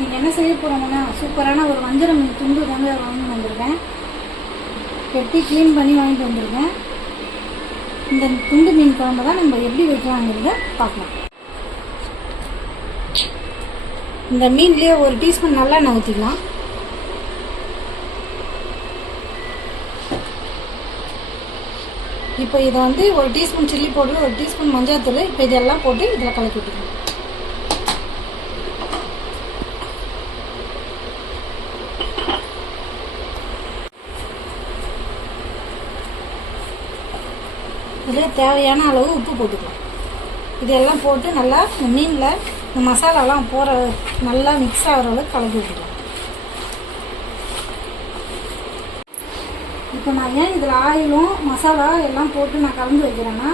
நீங்கள் என்ன செய்ய போகிறோம்னா சூப்பரான ஒரு வஞ்சரம் மீன் துண்டு தாங்க வாங்கி வந்திருக்கேன். வெட்டி க்ளீன் பண்ணி வாங்கிட்டு வந்திருக்கேன். இந்த துண்டு மீன் குழம்பு தான் நம்ம எப்படி வைக்கலாங்கிறத பார்க்கலாம். இந்த மீன்லேயே ஒரு டீஸ்பூன் நல்லெண்ணெய் ஊற்றிக்கலாம் இப்போ இதை வந்து ஒரு டீஸ்பூன் சில்லி பவுடர் ஒரு டீஸ்பூன் மஞ்சள் தூள் இப்போ இதெல்லாம் போட்டு இதில் கலக்கி விட்டுக்கலாம். இதில் தேவையான அளவு உப்பு போட்டுக்கலாம். இதெல்லாம் போட்டு நல்லா இந்த மீனில் இந்த மசாலாலாம் போகிற நல்லா மிக்ஸ் ஆகிற அளவுக்கு கலக்கி விட்டுக்கலாம். இப்போ நான் ஏன் இதில் ஆயிலும் மசாலா எல்லாம் போட்டு நான் கலந்து வைக்கிறேன்னா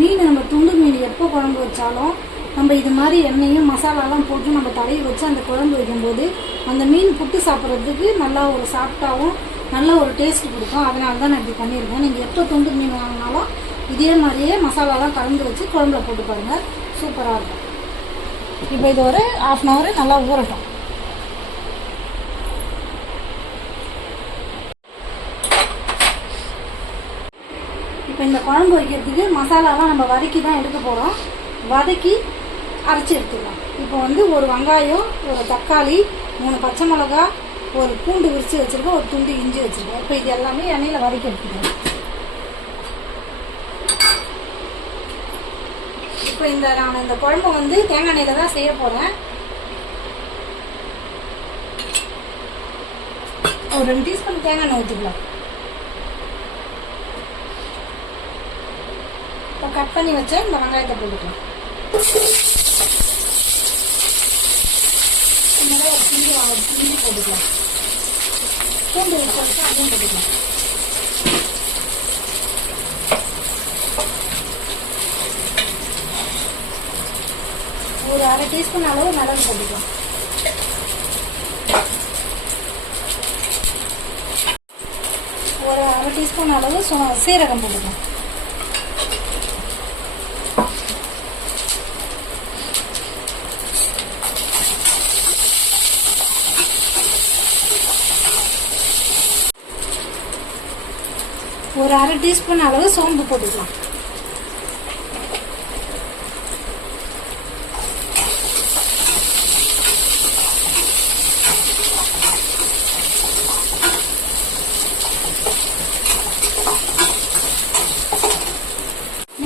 மீன் நம்ம துண்டு மீன் எப்போ குழம்பு வச்சாலும் நம்ம இது மாதிரி எண்ணெயும் மசாலாலாம் போட்டு நம்ம தடவி வச்சு அந்த குழம்பு வைக்கும்போது அந்த மீன் புட்டு சாப்பிட்றதுக்கு நல்லா ஒரு சாஃப்டாகவும் நல்ல ஒரு டேஸ்ட் கொடுக்கும். அதனால தான் நான் இப்படி பண்ணியிருக்கேன். நீங்கள் எப்போ துண்டு மீன் வாங்கினாலும் இதே மாதிரியே மசாலாலாம் கலந்து வச்சு குழம்புல போட்டு பாருங்கள் சூப்பராக இருக்கும். இப்போ இது ஒரு ஆஃப் அன் ஹவர் நல்லா ஊறட்டும். இப்போ இந்த குழம்பு வைக்கிறதுக்கு மசாலாலாம் நம்ம வதக்கி தான் எடுக்க போகிறோம் வதக்கி அரைச்சி எடுத்துக்கலாம். இப்போ வந்து ஒரு வெங்காயம் ஒரு தக்காளி மூணு பச்சை மிளகா ஒரு பூண்டு விரித்து வச்சுருக்கோம் ஒரு துண்டு இஞ்சி வச்சுருக்கோம். இப்போ இது எல்லாமே எண்ணெயில் வதக்கி எடுத்துக்கலாம். இப்போ இந்த நான் இந்த குழம்பு வந்து தேங்காய் எண்ணெயில் தான் செய்ய போகிறேன் ஒரு ரெண்டு டீஸ்பூன் தேங்காய் எண்ணெய் ஊற்றிக்கலாம் இப்போ கட் பண்ணி வச்ச இந்த வெங்காயத்தை போட்டுக்கலாம். சின்னதாக ஒரு பிஞ்சு வாங்க பிஞ்சு போட்டுக்கலாம். பூண்டு போட்டு அதையும் போட்டுக்கலாம் ஒரு அரை டீஸ்பூன் அளவு மிளகு போட்டுக்கலாம். ஒரு அரை டீஸ்பூன் அளவு சு- சீரகம் போட்டுக்கலாம். ஒரு அரை டீஸ்பூன் அளவு சோம்பு போட்டுக்கலாம்.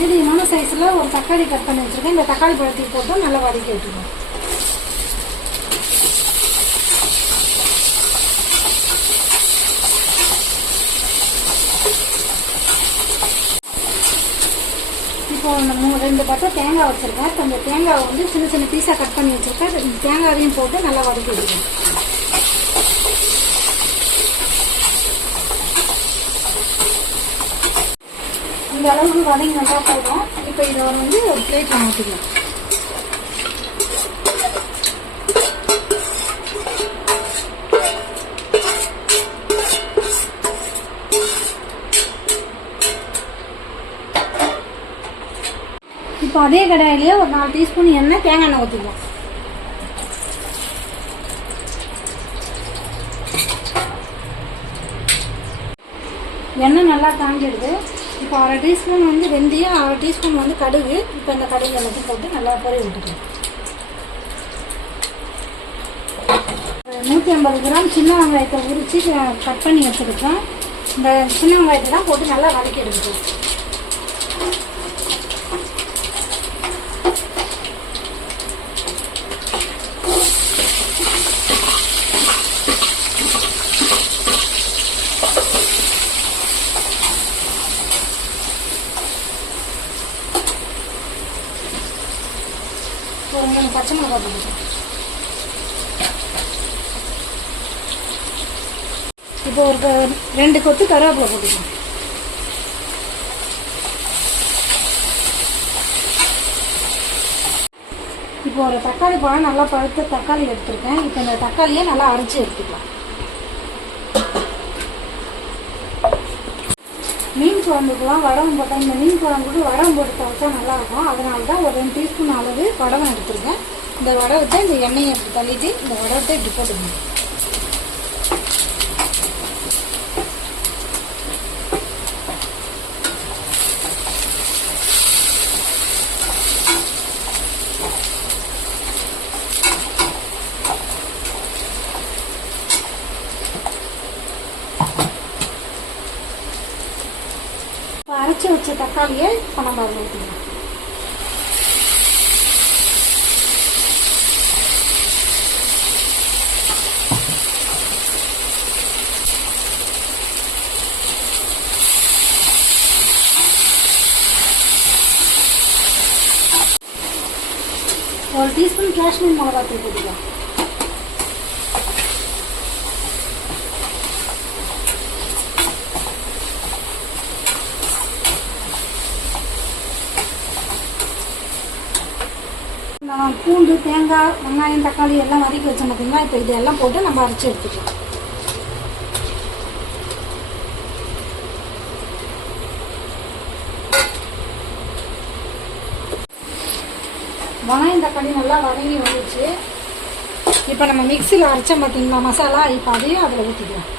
மீடியமான சைஸில் ஒரு தக்காளி கட் பண்ணி வச்சுருக்கேன். இந்த தக்காளி பழத்தையும் போட்டு நல்லா வதக்கி விட்டுருவோம். இப்போ இந்த ரெண்டு பட்டை தேங்காய் வச்சுருக்கேன். அந்த தேங்காவை வந்து சின்ன சின்ன பீஸாக கட் பண்ணி வச்சுருக்கேன். தேங்காயையும் தேங்காவையும் போட்டு நல்லா வதக்கி விட்டுருவோம். இந்த அளவுக்கு வதங்கி நல்லா போதும் இப்போ இதை வந்து ஒரு பிளேட்டில் மாற்றிக்கலாம் இப்போ அதே கடாயிலேயே ஒரு நாலு டீஸ்பூன் எண்ணெய் தேங்காய் எண்ணெய் ஊற்றிக்கலாம் எண்ணெய் நல்லா தாங்கிடுது இப்போ அரை டீஸ்பூன் வந்து வெந்தயம் அரை டீஸ்பூன் வந்து கடுகு. இப்போ இந்த கடுகு எல்லாத்தையும் போட்டு நல்லா பொறி விட்டுக்கலாம். நூற்றி ஐம்பது கிராம் சின்ன வெங்காயத்தை உரித்து கட் பண்ணி வச்சுருக்கோம் இந்த சின்ன வெங்காயத்தை தான் போட்டு நல்லா வதக்கி எடுத்துக்கலாம் ஒரு மூணு பச்சை மிளகா போட்டுக்கலாம் இப்போ ஒரு க- ரெண்டு கொத்து கருவேப்பிலை போட்டுக்கலாம் இப்போ ஒரு தக்காளி பழம் நல்லா பழுத்த தக்காளி எடுத்திருக்கேன். இப்போ இந்த தக்காளியை நல்லா அரைச்சி எடுத்துக்கலாம். மீன் குழம்புக்குலாம் வடகம் போட்டால் இந்த மீன் குழம்புக்கு வடகம் போட்டு தவிர்த்தா நல்லாயிருக்கும். அதனால தான் ஒரு ரெண்டு டீஸ்பூன் அளவு வடகம் எடுத்திருக்கேன். இந்த வடவத்தை இந்த எண்ணெயை இப்படி தள்ளிட்டு இந்த வடவத்தை இப்படி போட்டுக்கணும். அரைச்சி வச்ச தக்காளியை இப்போ நம்ம அதில் ஊற்றிக்கலாம் ஒரு டீஸ்பூன் காஷ்மீர் மிளகாத்தூள் போட்டுக்கலாம் நான் பூண்டு தேங்காய் வெங்காயம் தக்காளி எல்லாம் வதக்கி வச்சோம் பார்த்தீங்கன்னா இப்போ இதெல்லாம் போட்டு நம்ம அரைச்சி எடுத்துக்கலாம். வெங்காயம் தக்காளி நல்லா வதங்கி வந்துச்சு இப்போ நம்ம மிக்சியில் அரைச்சோம் பார்த்தீங்களா மசாலா இப்போ அதையும் அதில் ஊற்றிக்கலாம்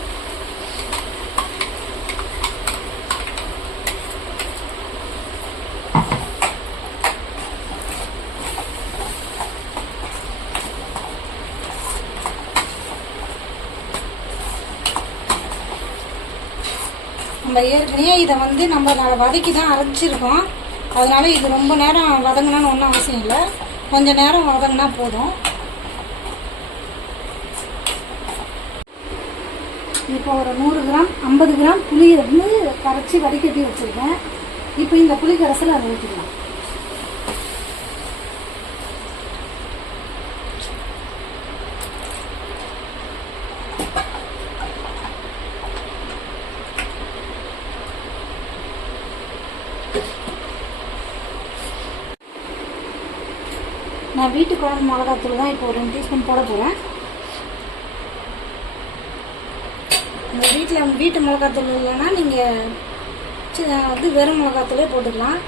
நம்ம ஏற்கனவே இதை வந்து நம்ம வதக்கி தான் அரைச்சிருக்கோம். அதனால் இது ரொம்ப நேரம் வதங்கணும்னு ஒன்றும் அவசியம் இல்லை. கொஞ்சம் நேரம் வதங்கினா போதும். இப்போ ஒரு நூறு கிராம் ஐம்பது கிராம் புளியை வந்து கரைச்சி வடிகட்டி வச்சுருக்கேன். இப்போ இந்த புளி கரைசல் அதை ஊற்றிக்கலாம் நான் வீட்டு குழம்பு மிளகாத்தூள் தான் இப்போ ஒரு ரெண்டு டீஸ்பூன் போட போகிறேன் உங்கள் வீட்டில் வீட்டு மிளகாத்தூள் இல்லைன்னா நீங்கள் வந்து வெறும் மிளகாத்தூளே போட்டுக்கலாம்.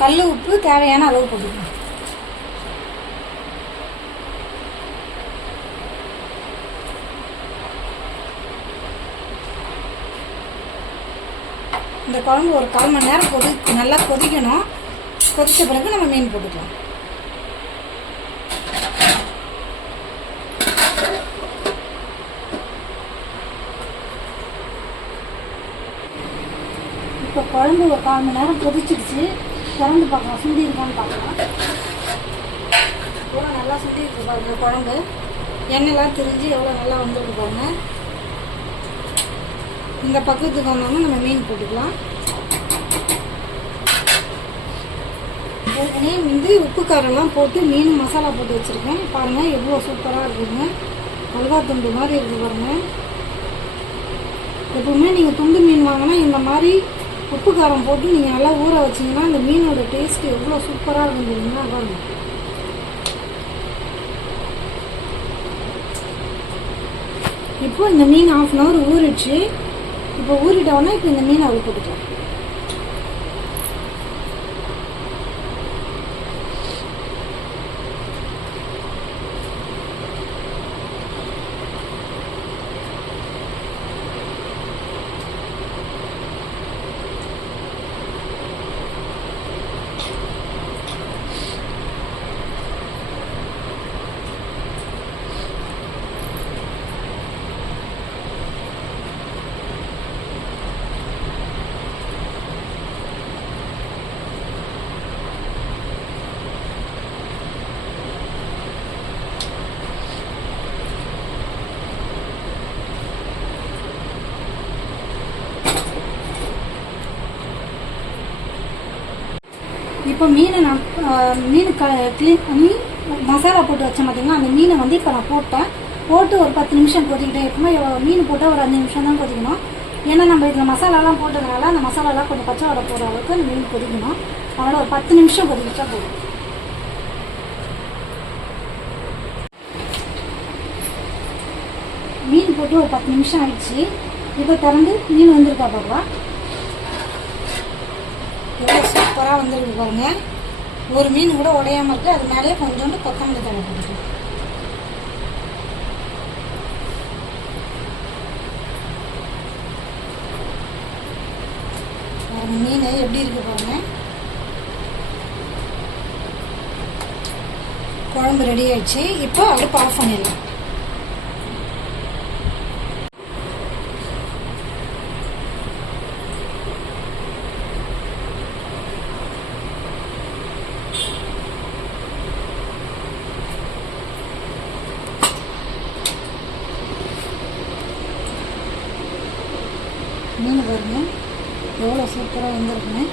கல் உப்பு தேவையான அளவு போட்டுக்கலாம். இந்த குழம்பு ஒரு கால் மணி நேரம் கொதி நல்லா கொதிக்கணும். கொதித்த பிறகு நம்ம மீன் போட்டுக்கலாம். இப்போ குழம்பு ஒரு கால் மணி நேரம் கொதிச்சிடுச்சு. திறந்து பார்க்கலாம். சுண்டி இருக்கான்னு பார்க்கலாம். எவ்வளோ நல்லா சுண்டி இருக்கு பாருங்க குழம்பு. எண்ணெய்லாம் திரிஞ்சு எவ்வளோ நல்லா வந்துருக்கு பாருங்க. இந்த பக்கத்துக்கு வந்தோம்னா நம்ம மீன் போட்டுக்கலாம். ஏற்கனவே வந்து உப்பு காரெல்லாம் போட்டு மீன் மசாலா போட்டு வச்சுருக்கேன். பாருங்கள் எவ்வளோ சூப்பராக இருக்குதுங்க. மிளகா துண்டு மாதிரி இருக்குது பாருங்க. எப்பவுமே நீங்கள் துண்டு மீன் வாங்கினா இந்த மாதிரி உப்பு காரம் போட்டு நீங்கள் நல்லா ஊற வச்சிங்கன்னா அந்த மீனோட டேஸ்ட் எவ்வளோ சூப்பராக இருக்கும் தெரியுங்களா பாருங்க. இப்போ இந்த மீன் ஆஃப் அன் ஹவர் ஊறிடுச்சு. இப்போ ஊறிட்டோன்னா இப்போ இந்த மீனை அவுள் போட்டுக்கலாம் இப்போ மீனை நான் மீன் க க்ளீன் பண்ணி மசாலா போட்டு வச்சேன் பார்த்தீங்கன்னா அந்த மீனை வந்து இப்போ நான் போட்டேன். போட்டு ஒரு பத்து நிமிஷம் கொதிக்கிட்டேன் எப்பவுமே எவ்வளோ மீன் போட்டால் ஒரு அஞ்சு நிமிஷம் தான் கொதிக்கணும். ஏன்னா நம்ம இதில் மசாலாலாம் போட்டதுனால அந்த மசாலாலாம் கொஞ்சம் பச்சை வடை போகிற அளவுக்கு அந்த மீன் கொதிக்கணும். அதனால் ஒரு பத்து நிமிஷம் கொதிக்கிட்டா போதும். மீன் போட்டு ஒரு பத்து நிமிஷம் ஆயிடுச்சு. இப்போ திறந்து மீன் வந்திருக்கா பாப்பா? சூப்பராக வந்துருக்கு பாருங்க. ஒரு மீன் கூட உடையாமல் இருக்கு அது மேலே கொஞ்சோண்டு கொத்தமல்லி தழை போட்டுக்கலாம் மீன் எப்படி இருக்கு பாருங்க. குழம்பு ரெடி ஆயிடுச்சு. இப்போ அடுப்பு ஆஃப் பண்ணிடலாம். மீன் எவ்வளோ சூப்பராக வந்திருக்குன்னு.